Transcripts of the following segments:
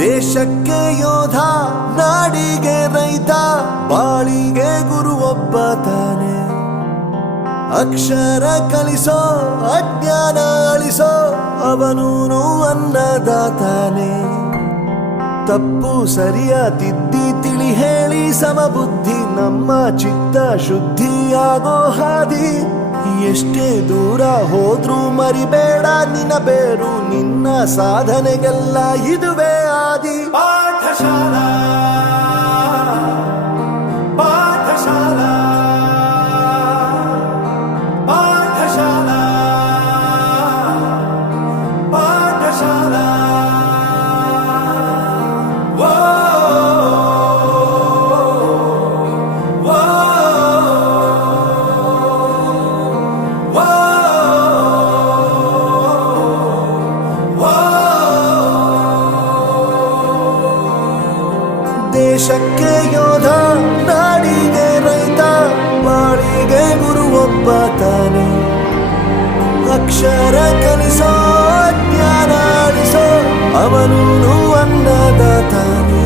ದೇಶಕ್ಕೆ ಯೋಧ, ನಾಡಿಗೆ ರೈತ, ಬಾಳಿಗೆ ಗುರು ಒಬ್ಬ ತಾನೆ. ಅಕ್ಷರ ಕಲಿಸೋ, ಅಜ್ಞಾನ ಅಳಿಸೋ, ಅವನೂನು ಅನ್ನದಾತಾನೆ. ತಪ್ಪು ಸರಿಯ ತಿದ್ದಿ ತಿಳಿ ಹೇಳಿ ಸಮಬುದ್ಧಿ, ನಮ್ಮ ಚಿತ್ತ ಶುದ್ಧಿಯಾಗೋ ಹಾದಿ. ಎಷ್ಟೇ ದೂರ ಹೋದ್ರೂ ಮರಿಬೇಡ ನಿನ್ನ ಬೇರು, ನಿನ್ನ ಸಾಧನೆಗೆಲ್ಲ ಇದುವೇ ಆದಿ. ಪಾಠಶಾಲಾ ಪಾಠಶಾಲಾ ಪಾಠಶಾಲಾ ಪಾಠಶಾಲಾ. ದೇಶಕ್ಕೆ ಯೋಧ, ನಾಡಿಗೆ ರೈತ, ಬಾಳಿಗೆ ಗುರು ಒಬ್ಬ ತಾನೆ. ಅಕ್ಷರ ಕಲಿಸೋ, ಜ್ಞಾನ ಅಳಿಸೋ, ಅವನೂನು ಅನ್ನದಾತಾನೆ.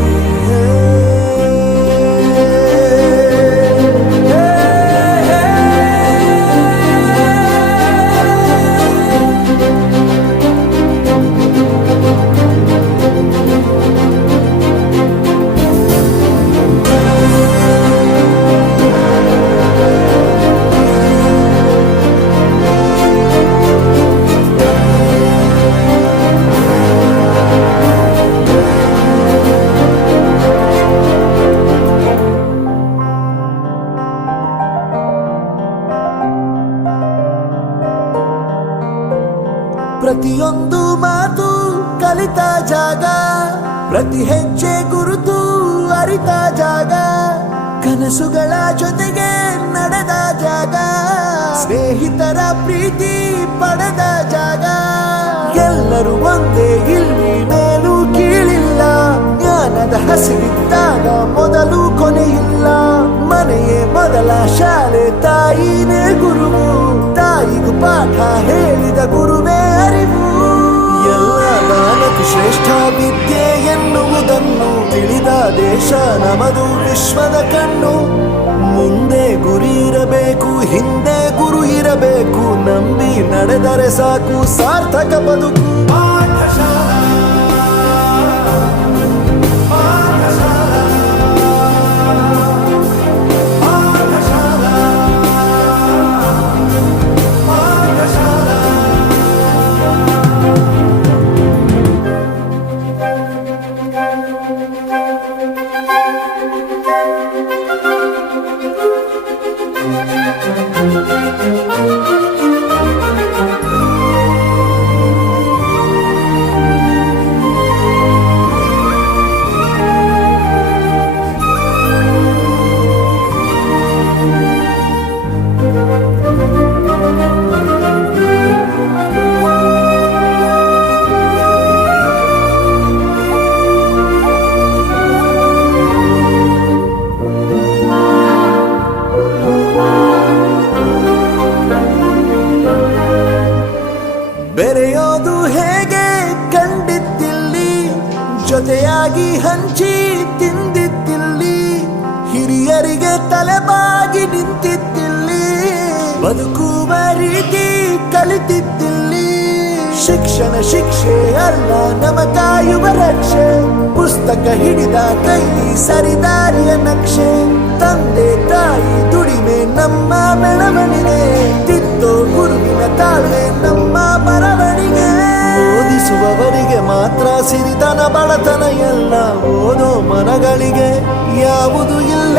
ಪ್ರತಿಯೊಂದು ಮಾತು ಕಲಿತ ಜಾಗ, ಪ್ರತಿ ಹೆಜ್ಜೆ ಗುರುತು ಅರಿತ ಜಾಗ, ಕನಸುಗಳ ಜೊತೆಗೆ ನಡೆದ ಜಾಗ, ಸ್ನೇಹಿತರ ಪ್ರೀತಿ ಪಡೆದ ಜಾಗ. ಎಲ್ಲರೂ ಒಂದೇ, ಇಲ್ಲಿ ಮೇಲೂ ಕೀಳಿಲ್ಲ, ಜ್ಞಾನದ ಹಸಿವಿದ್ದಾಗ ಮೊದಲು ಕೊನೆಯಿಲ್ಲ. ಮನೆಯೇ ಮೊದಲ ಶಾಲೆ, ತಾಯಿನೇ ಗುರುವು, ತಾಯಿಗೂ ಪಾಠ ಹೇಳಿದ ಗುರುವೇ ಅರಿವು. ಎಲ್ಲ ದಾನಕ್ಕೂ ಶ್ರೇಷ್ಠ ವಿದ್ಯೆ ಎನ್ನುವುದನ್ನು ತಿಳಿದ ದೇಶ ನಮದು, ವಿಶ್ವದ ಕಣ್ಣು. ಮುಂದೆ ಗುರಿ ಇರಬೇಕು, ಹಿಂದೆ ಗುರು ಇರಬೇಕು, ನಂಬಿ ನಡೆದರೆ ಸಾಕು ಸಾರ್ಥಕ ಬದುಕು. ಪಾಠಶಾಲಾ ಬೆರೆಯೋದು ಹೇಗೆ ಕಂಡಿದ್ದಿಲ್ಲಿ, ಜೊತೆಯಾಗಿ ಹಂಚಿ ತಿಂದಿದ್ದಿಲ್ಲಿ, ಹಿರಿಯರಿಗೆ ತಲೆಬಾಗಿ ನಿಂತಿದ್ದಿಲ್ಲಿ, ಬದುಕುವ ರೀತಿ ಕಲಿತಿದ್ದಿಲ್ಲಿ. ಶಿಕ್ಷಣ ಶಿಕ್ಷೆ ಅಲ್ಲ, ನಮ ಕಾಯುವ ರಕ್ಷೆ, ಪುಸ್ತಕ ಹಿಡಿದ ಕೈ ಸರಿದಾರಿಯ ನಕ್ಷೆ. ತಂದೆ ತಾಯಿ ದುಡಿಮೆ ನಮ್ಮ ಬೆಳವಣಿಗೆ, ತಿದ್ದೋ ಗುರುವಿನ ತಾಳ್ಮೆ ನಮ್ಮ ಬರವಣಿಗೆ. ಓದಿಸುವವರಿಗೆ ಮಾತ್ರ ಸಿರಿತನ ಬಡತನ ಎಲ್ಲ, ಓದೋ ಮನಗಳಿಗೆ ಯಾವುದು ಇಲ್ಲ.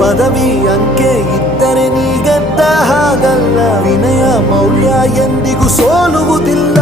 ಪದವಿ ಅಂಕೆ ಇದ್ದರೆ ನೀ ಗೆದ್ದ ಹಾಗಲ್ಲ, ವಿನಯ ಮೌಲ್ಯ ಎಂದಿಗೂ ಸೋಲುವುದಿಲ್ಲ.